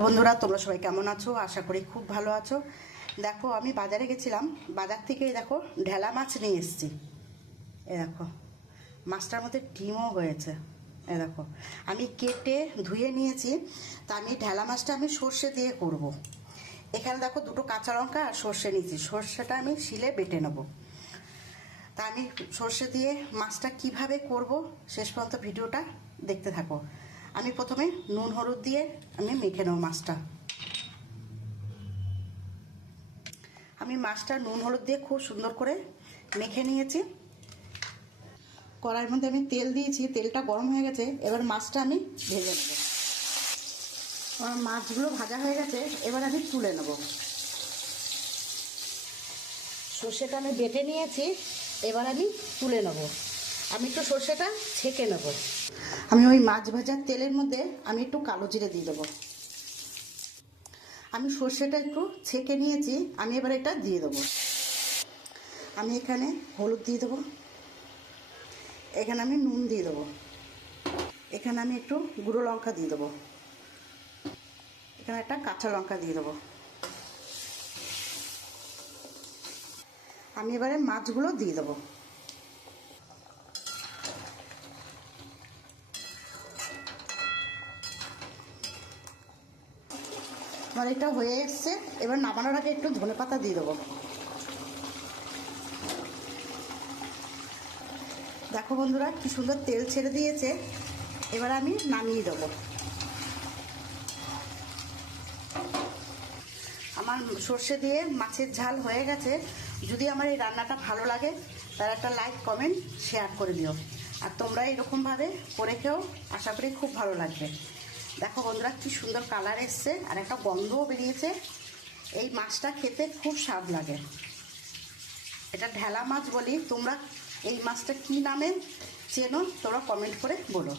বন্ধুরা, তোমরা সবাই কেমন আছো? আশা করি খুব ভালো আছো। দেখো, আমি বাজারে গেছিলাম, বাজার থেকে দেখো ঢেলা মাছ নিয়ে এসেছি। এ দেখো, মাছটার মধ্যে ডিমও হয়েছে। এ দেখো, আমি কেটে ধুয়ে নিয়েছি। তা আমি ঢেলা মাছটা আমি সর্ষে দিয়ে করব। এখানে দেখো দুটো কাঁচা লঙ্কা আর সর্ষে নিয়েছি, সর্ষেটা আমি শিলে বেটে নেব। তা আমি সর্ষে দিয়ে মাছটা কিভাবে করব শেষ পর্যন্ত ভিডিওটা দেখতে থাকো। আমি প্রথমে নুন হলুদ দিয়ে আমি মেখে নেব মাছটা। আমি মাছটা নুন হলুদ দিয়ে খুব সুন্দর করে মেখে নিয়েছি। কড়াইয়ের মধ্যে আমি তেল দিয়েছি, তেলটা গরম হয়ে গেছে। এবার মাছটা আমি ভেজে নেব। আমার মাছগুলো ভাজা হয়ে গেছে, এবার আমি তুলে নেব। সর্ষেটা আমি বেটে নিয়েছি, এবার আমি তুলে নেব। আমি একটু সর্ষেটা ছেঁকে নেব। আমি ওই মাছ ভাজার তেলের মধ্যে আমি একটু কালো জিরে দিয়ে দেবো। আমি সর্ষেটা একটু ছেঁকে নিয়েছি, আমি এবার এটা দিয়ে দেবো। আমি এখানে হলুদ দিয়ে দেবো, এখানে আমি নুন দিয়ে দেবো, এখানে আমি একটু গুঁড়ো লঙ্কা দিয়ে দেবো, এখানে একটা কাঁচা লঙ্কা দিয়ে দেবো। আমি এবারে মাছগুলো দিয়ে দেবো। আমার এটা হয়ে এসছে, এবার নামানোর আগে একটু ধনেপাতা দিয়ে দেবো। দেখো বন্ধুরা, কি সুন্দর তেল ছেড়ে দিয়েছে। এবার আমি নামিয়ে দেবো। আমার সর্ষে দিয়ে মাছের ঝাল হয়ে গেছে। যদি আমার এই রান্নাটা ভালো লাগে তার একটা লাইক কমেন্ট শেয়ার করে দিও। আর তোমরা এরকমভাবে করে খেও, আশা করি খুব ভালো লাগবে। দেখো বন্ধুরা, কি সুন্দর কালার এসছে আর একটা গন্ধও বেরিয়েছে। এই মাছটা খেতে খুব স্বাদ লাগে। এটা ঢেলা মাছ বলি, তোমরা এই মাছটা কী নামে চেনো তোমরা কমেন্ট করে বলো।